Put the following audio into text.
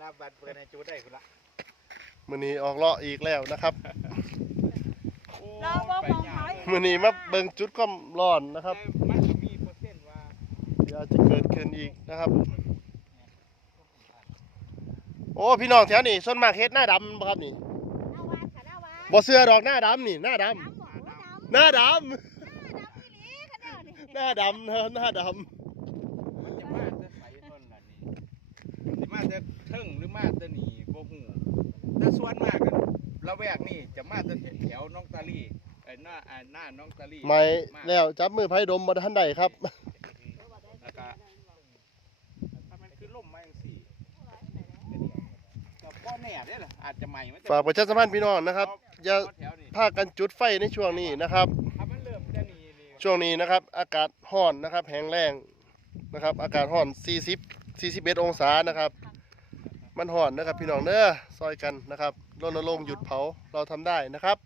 น้าบัตรเปิดในจูดได้คุณละมื้อนี้ออกเลาะอีกแล้วนะครับเราบ่มองเขาอีกมื้อนี้มาเบิ่งจุดความร้อนนะครับมันจะมีเปอร์เซ็นต์ว่าเดี๋ยวอาจจะเกิดขึ้นอีกนะครับ โอ้พี่น้องแถวนี้ส่วนมากเฮ็ดหน้าดำบ่ครับนี่หน้าวัดค่ะหน้าวัดบ่เสื้อดอกหน้าดำนี่หน้าดำดำบอกว่าดำหน้าดำดำอีหลีค่ะเด้อนี่หน้าดำนะครับหน้าดมันจะมาจะใสต้นละนี่สิมาจะ เทิงหรือมาจะหนีบ่ฮู้แต่ส่วนมากกันละแวกนี่จะมาจะแถวน้องตาลีไอ้หน้าอ่าหน้าน้องตาลีำไม่แล้วจับมือไผดมบ่ทันใดครับ แล้วก็ถ้ามันคือล่มมาจังซี่ก็บ่แน่เด้ล่ะอาจจะใหม่มันจะฝากประชาสัมพันธ์พี่น้องนะครับ อย่าแถวนี้พากันจุดไฟในช่วงนี้นะครับ ถ้ามันเริ่มจะหนีนี่ช่วงนี้นะครับ อากาศร้อนนะครับแห้งแล้งนะครับ อากาศร้อน 40 41 องศานะครับ มันห่อนนะครับพี่น้องเด้อซอยกันนะครับรณรงค์หยุดเผาเราทำได้นะครับ